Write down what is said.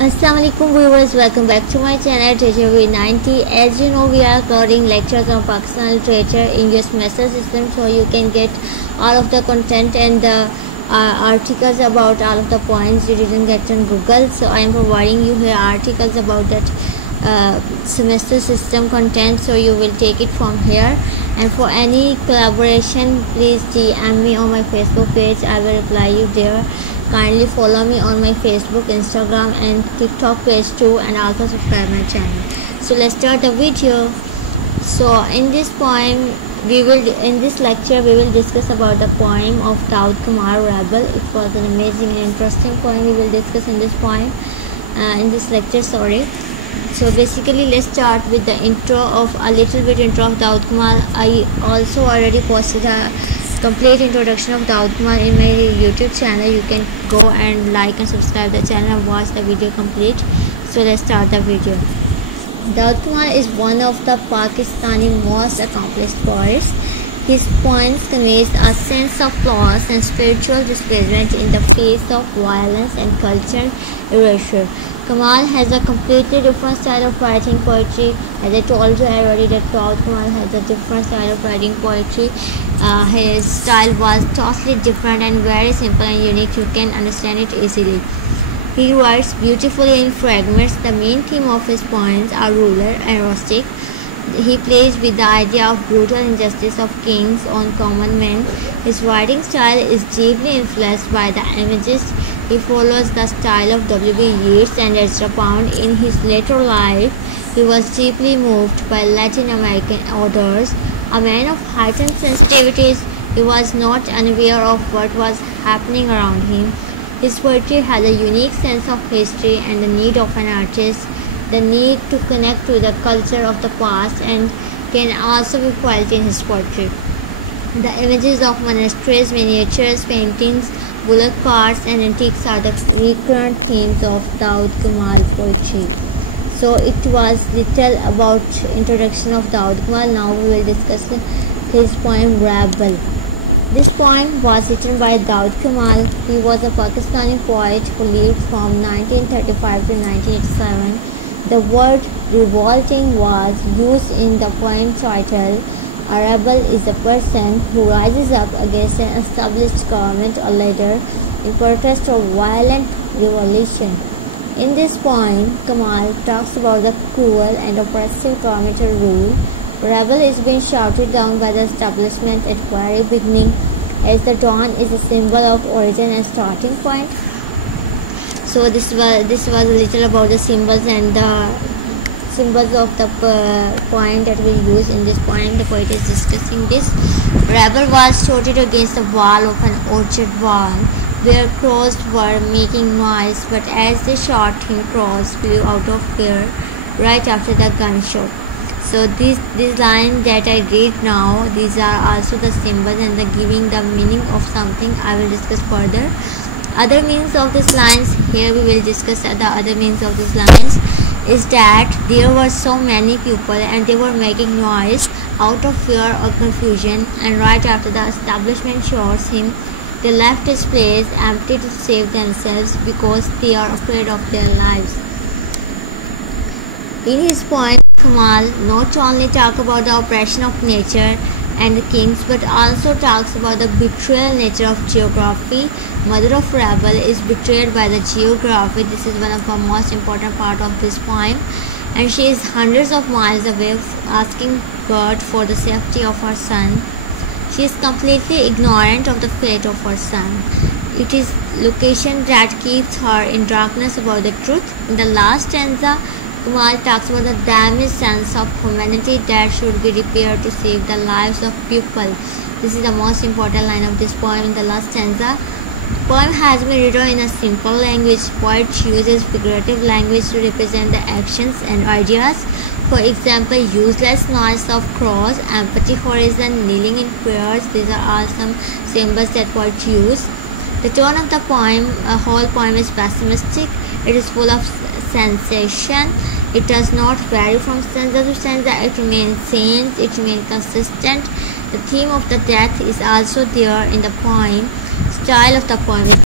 Assalamu-alaikum viewers, welcome back to my channel Literaturereview90. As you know, we are uploading lectures on Pakistan literature in your semester system, so you can get all of the content and the articles about all of the points you didn't get on Google. So I am providing you here articles about that semester system content, so you will take it from here. And for any collaboration, please DM me on my Facebook page. I will reply you there. Kindly follow me on my Facebook, Instagram and TikTok page too, and also subscribe my channel. So let's start the video. So in this lecture we will discuss about the poem of Daud Kamal Rebel. It was an amazing and interesting poem we will discuss in this poem, in this lecture, sorry. So basically let's start with the intro of Daud Kamal. I also already posted a complete introduction of Daud Kamal in my YouTube channel. You can go and like and subscribe the channel and watch the video complete. So let's start the video. Daud Kamal is one of the Pakistani most accomplished poets. His poems convey a sense of loss and spiritual displacement in the face of violence and cultural erasure. Kamal has a completely different style of writing poetry. As I told you already that Daud Kamal has a different style of writing poetry. His style was totally different and very simple and unique. You can understand it easily. He writes beautifully in fragments. The main theme of his poems are rural and rustic. He plays with the idea of brutal injustice of kings on common men. His writing style is deeply influenced by the images. He follows the style of W.B. Yeats and Ezra Pound. In his later life, he was deeply moved by Latin American authors. A man of heightened sensitivities, he was not unaware of what was happening around him. His poetry has a unique sense of history and the need of an artist, the need to connect to the culture of the past, and can also be felt in his poetry. The images of monasteries, miniatures, paintings, bullock carts and antiques are the recurrent themes of Daud Kamal poetry. So it was little about introduction of Daud Kamal. Now we will discuss his poem Rebel. This poem was written by Daud Kamal. He was a Pakistani poet who lived from 1935 to 1987. The word revolting was used in the poem title. A rebel is a person who rises up against an established government or leader in protest of violent revolution. In this poem, Kamal talks about the cruel and oppressive governmental rule. Rebel is being shouted down by the establishment at very beginning, as the dawn is a symbol of origin and starting point. So this was a little about the symbols and the symbols of the poem that we use in this poem. The poet is discussing this. Rebel was shouted against the wall of an orchard wall, where crows were making noise, but as they shot him, crows flew out of fear right after the gunshot. So this line that I read now, these are also the symbols and the giving the meaning of something. I will discuss further. Other meanings of these lines, here we will discuss the other meanings of these lines, is that there were so many people and they were making noise out of fear or confusion, and right after the establishment shots him, they left his place empty to save themselves because they are afraid of their lives. In his poem, Kamal not only talks about the oppression of nature and the kings, but also talks about the betrayal nature of geography. Mother of Rebel is betrayed by the geography. This is one of the most important part of this poem, and she is hundreds of miles away asking God for the safety of her son. She is completely ignorant of the fate of her son. It is location that keeps her in darkness about the truth. In the last stanza, Kamal talks about the damaged sense of humanity that should be repaired to save the lives of people. This is the most important line of this poem in the last stanza. The poem has been written in a simple language. Poet uses figurative language to represent the actions and ideas. For example, useless noise of crows, empty horizon, kneeling in prayers. These are all some symbols that poet use. The tone of the poem, a whole poem is pessimistic. It is full of sensation. It does not vary from stanza to stanza. It remains sane. It remains consistent. The theme of the death is also there in the poem. Style of the poem is